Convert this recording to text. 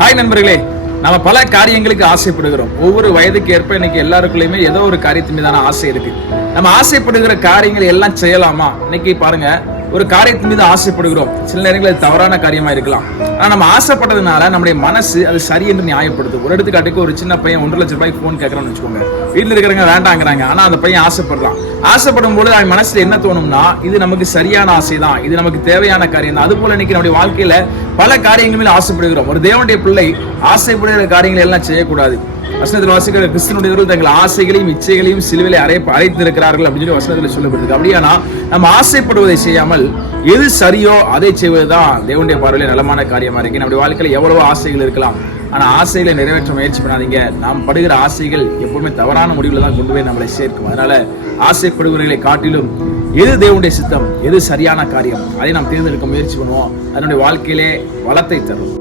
Hi நண்பர்களே, நம்ம பல காரியங்களுக்கு ஆசைப்படுகிறோம். ஒவ்வொரு வயதுக்கு ஏற்ப இன்னைக்கு எல்லாருக்குள்ளயுமே ஏதோ ஒரு காரியத்தின் மீதான ஆசை இருக்கு. நம்ம ஆசைப்படுகிற காரியங்களை எல்லாம் செய்யலாமா? இன்னைக்கு பாருங்க, ஒரு காரியத்தின் மீது ஆசைப்படுகிறோம். சில நேரங்களில் அது தவறான காரியமா இருக்கலாம். ஆனா நம்ம ஆசைப்பட்டதுனால நம்முடைய மனசு அது சரி என்று நியாயப்படுது. ஒரு எடுத்துக்காட்டுக்கு, ஒரு சின்ன பையன் 1,00,000 ரூபாய்க்கு போன் கேட்கறான்னு வச்சுக்கோங்க. வீட்டுல இருக்கிறவங்க வேண்டாங்கிறாங்க. ஆனா அந்த பையன் ஆசைப்படுறான். ஆசைப்படும் போது அவன் மனசுல என்ன தோணும்னா, இது நமக்கு சரியான ஆசை தான், இது நமக்கு தேவையான காரியம் தான். அது போல இன்னைக்கு நம்முடைய வாழ்க்கையில பல காரியங்கள் மேல ஆசைப்படுகிறோம். ஒரு தேவனுடைய பிள்ளை ஆசைப்படுகிற காரியங்களை எல்லாம் செய்யக்கூடாது. வசனத்தில் வாசிக்கிற கிறிஸ்தனுடையவர்கள் தங்கள் ஆசைகளையும் இச்சைகளையும் சிலுவையிலே அரைத்திருக்கிறார்கள் அப்படின்னு சொல்லி வசனத்தில் சொல்லப்பட்டிருக்கு. அப்படியானா நம்ம ஆசைப்படுவதை செய்யாமல் எது சரியோ அதை செய்வதுதான் தேவனுடைய பார்வையில நலமான காரியமா இருக்கு. நம்முடைய வாழ்க்கையில எவ்வளவோ ஆசைகள் இருக்கலாம். ஆனா ஆசைகளை நிறைவேற்ற முயற்சி பண்ணாதீங்க. நாம் படுகிற ஆசைகள் எப்பவுமே தவறான முடிவுல தான் கொண்டு போய் நம்மளை சேர்க்கும். அதனால ஆசைப்படுபவர்களை காட்டிலும் எது தேவனுடைய சித்தம், எது சரியான காரியம், அதை நாம் தேர்ந்தெடுக்க முயற்சி பண்ணுவோம். அதனுடைய வாழ்க்கையிலே வளத்தை தரும்.